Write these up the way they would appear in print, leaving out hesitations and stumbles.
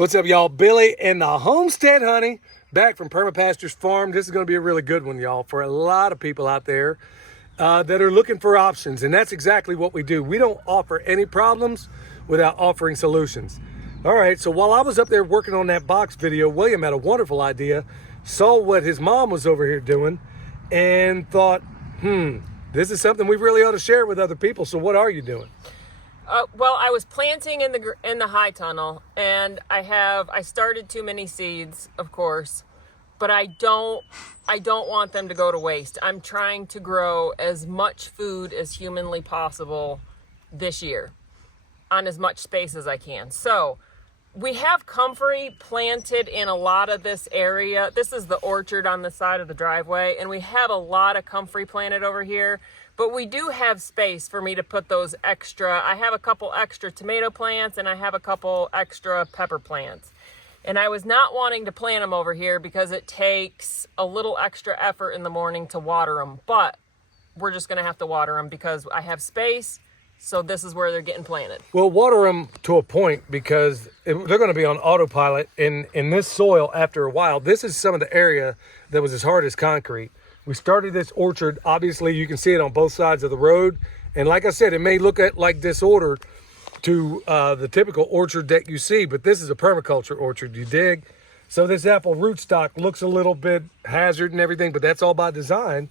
What's up, y'all? Billy and the Homestead Honey back from Perma Pastures Farm. This is going to be a really good one, y'all, for a lot of people out there that are looking for options. And that's exactly what we do. We don't offer any problems without offering solutions. All right, so while I was up there working on that box video, William had a wonderful idea, saw what his mom was over here doing, and thought, this is something we really ought to share with other people. So what are you doing? Well, I was planting in the high tunnel, and I started too many seeds, of course, but I don't want them to go to waste. I'm trying to grow as much food as humanly possible this year on as much space as I can. So we have comfrey planted in a lot of this area. This is the orchard on the side of the driveway, and we have a lot of comfrey planted over here. But we do have space for me to put those extra. I have a couple extra tomato plants and I have a couple extra pepper plants. And I was not wanting to plant them over here because it takes a little extra effort in the morning to water them. But we're just going to have to water them because I have space. So this is where they're getting planted. Well, water them to a point because they're going to be on autopilot in this soil after a while. This is some of the area that was as hard as concrete. We started this orchard. Obviously, you can see it on both sides of the road. And like I said, it may look like disorder to the typical orchard that you see, but this is a permaculture orchard, you dig? So this apple rootstock looks a little bit hazard and everything, but that's all by design.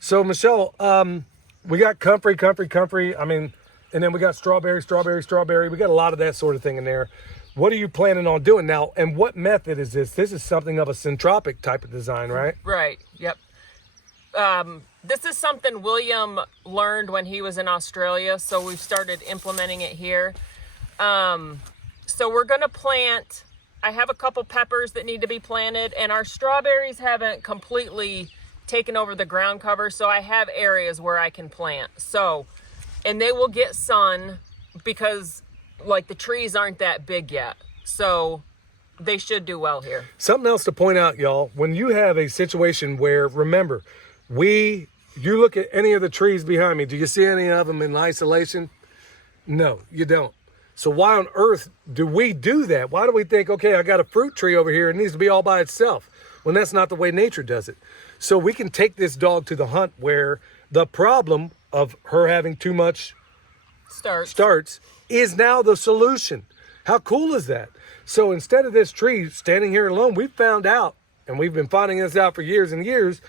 So Michelle, we got comfrey. I mean, and then we got strawberry. We got a lot of that sort of thing in there. What are you planning on doing now? And what method is this? This is something of a syntropic type of design, right? Right, yep. This is something William learned when he was in Australia, so we've started implementing it here. So we're going to plant, I have a couple peppers that need to be planted, and our strawberries haven't completely taken over the ground cover, so I have areas where I can plant. So, and they will get sun because like the trees aren't that big yet. So they should do well here. Something else to point out, y'all, when you have a situation where, remember, you look at any of the trees behind me, do you see any of them in isolation? No, you don't. So why on earth do we do that? Why do we think, okay, I got a fruit tree over here, it needs to be all by itself, when that's not the way nature does it? So we can take this dog to the hunt where the problem of her having too much starts is now the solution. How cool is that? So instead of this tree standing here alone, we found out, and we've been finding this out for years and years,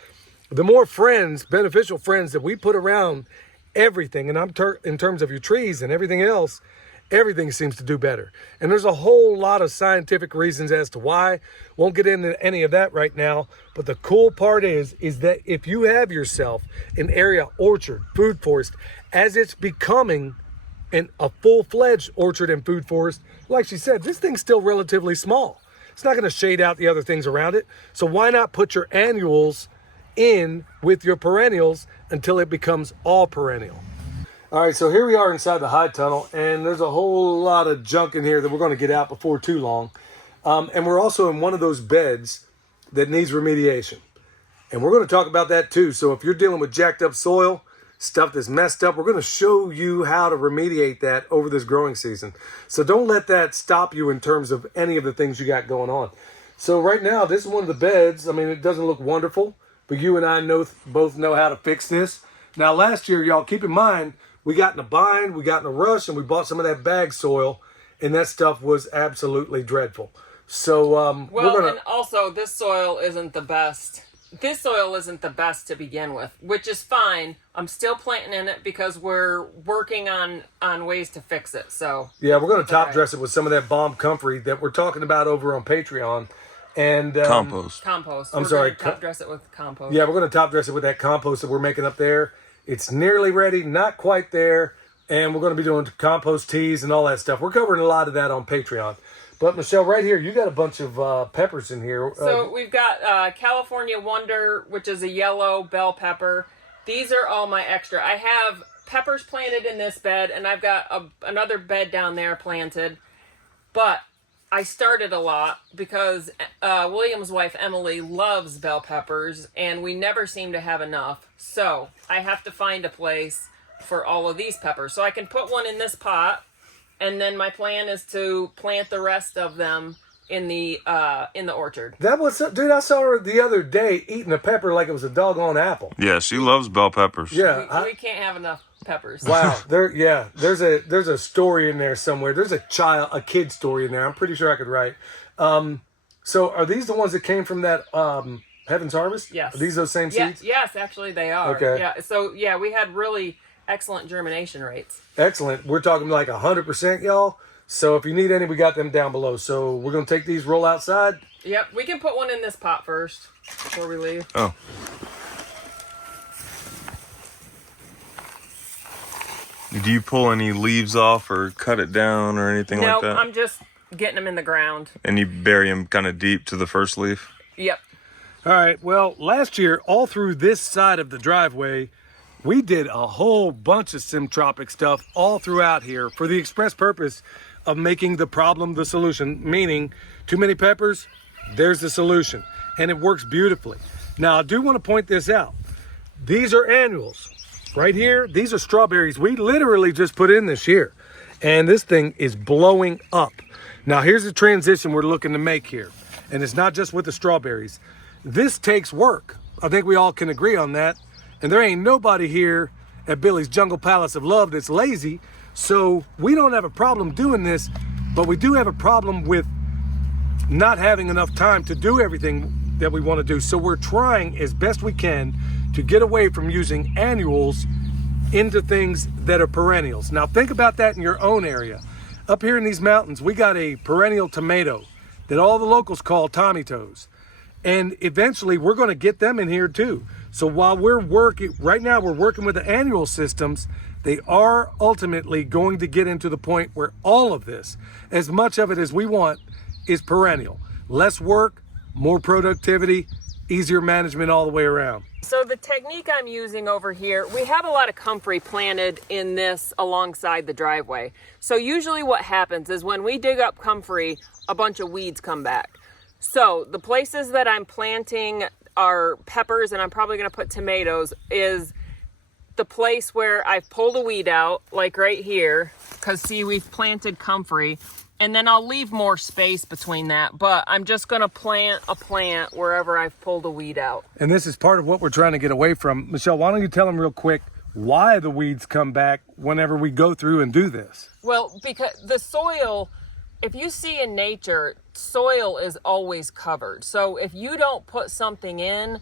the more friends, beneficial friends that we put around everything, and in terms of your trees and everything else, everything seems to do better. And there's a whole lot of scientific reasons as to why. Won't get into any of that right now. But the cool part is that if you have yourself an area orchard, food forest, as it's becoming a full-fledged orchard and food forest, like she said, this thing's still relatively small. It's not going to shade out the other things around it. So why not put your annuals in with your perennials until it becomes all perennial? All right, so here we are inside the high tunnel, and there's a whole lot of junk in here that we're going to get out before too long. And we're also in one of those beds that needs remediation. And we're going to talk about that too. So if you're dealing with jacked up soil, stuff that's messed up, we're going to show you how to remediate that over this growing season. So don't let that stop you in terms of any of the things you got going on. So right now, this is one of the beds. I mean, it doesn't look wonderful, but you and I both know how to fix this. Now, last year, y'all, keep in mind, we got in a bind, we got in a rush, and we bought some of that bag soil, and that stuff was absolutely dreadful. So, and also, this soil isn't the best. This soil isn't the best to begin with, which is fine. I'm still planting in it because we're working on ways to fix it. So yeah, we're going to top dress it with some of that bomb comfrey that we're talking about over on Patreon. And compost. Top dress it with compost. Yeah, we're going to top dress it with that compost that we're making up there. It's nearly ready, not quite there, and we're going to be doing compost teas and all that stuff. We're covering a lot of that on Patreon. But Michelle, right here, you got a bunch of peppers in here. So we've got California Wonder, which is a yellow bell pepper. These are all my extra. I have peppers planted in this bed, and I've got another bed down there planted. But I started a lot because William's wife, Emily, loves bell peppers, and we never seem to have enough. So I have to find a place for all of these peppers. So I can put one in this pot, and then my plan is to plant the rest of them in the orchard. That was, dude, I saw her the other day eating a pepper like it was a doggone apple. Yeah, she loves bell peppers. Yeah. We can't have enough peppers. Wow. There's a story in there somewhere. There's a kid story in there. I'm pretty sure I could write. So are these the ones that came from that Heaven's Harvest? Yes. Are these those same seeds? Yes, actually they are. Okay. Yeah. So yeah, we had really excellent germination rates. Excellent. We're talking like 100%, y'all. So if you need any, we got them down below. So we're going to take these, roll outside. Yep. We can put one in this pot first before we leave. Oh. Do you pull any leaves off or cut it down or anything like that? No, I'm just getting them in the ground. And you bury them kind of deep to the first leaf? Yep. All right. Well, last year, all through this side of the driveway, we did a whole bunch of Syntropic stuff all throughout here for the express purpose of making the problem the solution, meaning too many peppers, there's the solution. And it works beautifully. Now, I do want to point this out. These are annuals. Right here, these are strawberries we literally just put in this year. And this thing is blowing up. Now, here's the transition we're looking to make here. And it's not just with the strawberries. This takes work. I think we all can agree on that. And there ain't nobody here at Billy's Jungle Palace of Love that's lazy. So we don't have a problem doing this, but we do have a problem with not having enough time to do everything that we want to do. So we're trying as best we can to get away from using annuals into things that are perennials. Now think about that in your own area. Up here in these mountains, we got a perennial tomato that all the locals call Tommy Toes. And eventually we're going to get them in here too. So while we're working, right now we're working with the annual systems, they are ultimately going to get into the point where all of this, as much of it as we want, is perennial. Less work, more productivity, easier management all the way around. So the technique I'm using over here, we have a lot of comfrey planted in this alongside the driveway. So usually what happens is when we dig up comfrey, a bunch of weeds come back. So the places that I'm planting are peppers, and I'm probably going to put tomatoes, is the place where I've pulled a weed out, like right here, because see, we've planted comfrey. And then I'll leave more space between that, but I'm just gonna plant a plant wherever I've pulled a weed out. And this is part of what we're trying to get away from. Michelle, why don't you tell them real quick why the weeds come back whenever we go through and do this? Well, because the soil, if you see in nature, soil is always covered. So if you don't put something in,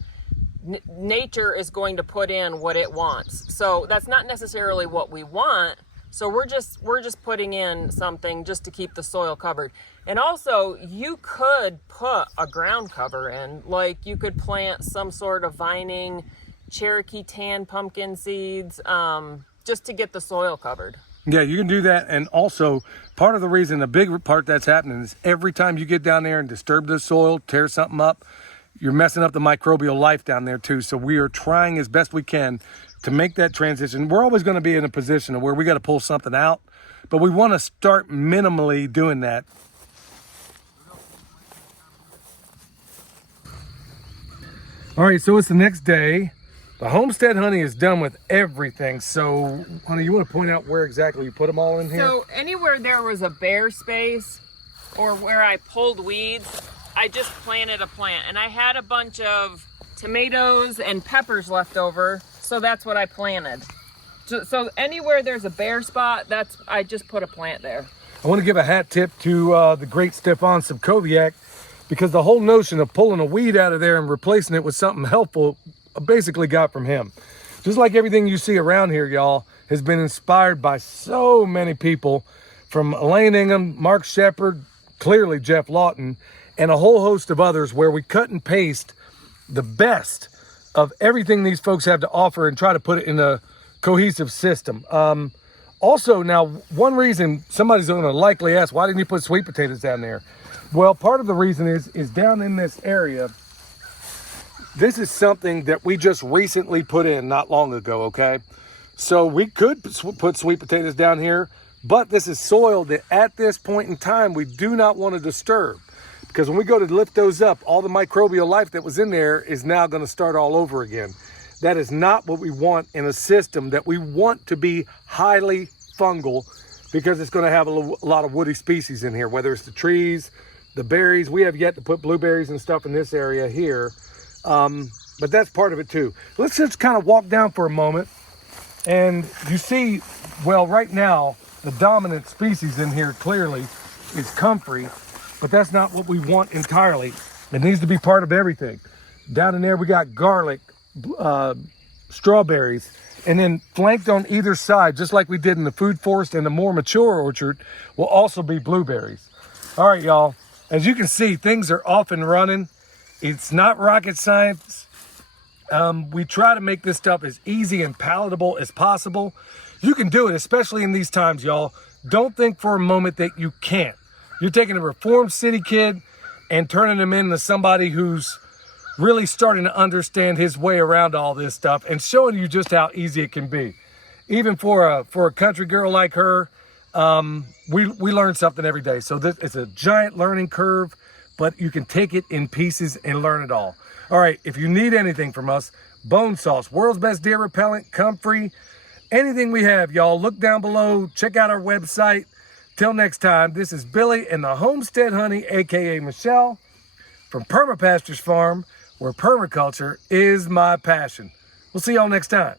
nature is going to put in what it wants. So that's not necessarily what we want. So we're just putting in something just to keep the soil covered. And also, you could put a ground cover in, like you could plant some sort of vining, Cherokee tan pumpkin seeds, just to get the soil covered. Yeah, you can do that. And also, part of the reason, the big part that's happening is every time you get down there and disturb the soil, tear something up, you're messing up the microbial life down there too. So we are trying as best we can to make that transition. We're always going to be in a position where we got to pull something out, but we want to start minimally doing that. All right, so it's the next day. The Homestead honey is done with everything. So, honey, you want to point out where exactly you put them all in here? So anywhere there was a bare space or where I pulled weeds, I just planted a plant. And I had a bunch of tomatoes and peppers left over, so that's what I planted. So anywhere there's a bare spot, I just put a plant there. I want to give a hat tip to the great Stefan Subkoviak, because the whole notion of pulling a weed out of there and replacing it with something helpful I basically got from him. Just like everything you see around here, y'all, has been inspired by so many people, from Elaine Ingham, Mark Shepard, clearly Jeff Lawton, and a whole host of others, where we cut and paste the best of everything these folks have to offer and try to put it in a cohesive system. Also, now, one reason somebody's going to likely ask, why didn't you put sweet potatoes down there? Well, part of the reason is down in this area, this is something that we just recently put in not long ago, okay? So we could put sweet potatoes down here, but this is soil that at this point in time, we do not want to disturb. Because when we go to lift those up, all the microbial life that was in there is now going to start all over again. That is not what we want in a system that we want to be highly fungal, because it's going to have a lot of woody species in here, whether it's the trees, the berries. We have yet to put blueberries and stuff in this area here, but that's part of it too. Let's just kind of walk down for a moment, and you see, well, right now the dominant species in here clearly is comfrey, but that's not what we want entirely. It needs to be part of everything. Down in there we got garlic, strawberries, and then flanked on either side, just like we did in the food forest and the more mature orchard, will also be blueberries. All right, y'all, as you can see, things are off and running. It's not rocket science. We try to make this stuff as easy and palatable as possible. You can do it, especially in these times, y'all. Don't think for a moment that you can't. You're taking a reformed city kid and turning him into somebody who's really starting to understand his way around all this stuff and showing you just how easy it can be. Even for a country girl like her, we learn something every day. So this is a giant learning curve, but you can take it in pieces and learn it all. All right, if you need anything from us, bone sauce, world's best deer repellent, comfrey, anything we have, y'all, look down below, check out our website. Till next time, this is Billy and the Homestead Honey, aka Michelle, from Perma Pastures Farm, where permaculture is my passion. We'll see y'all next time.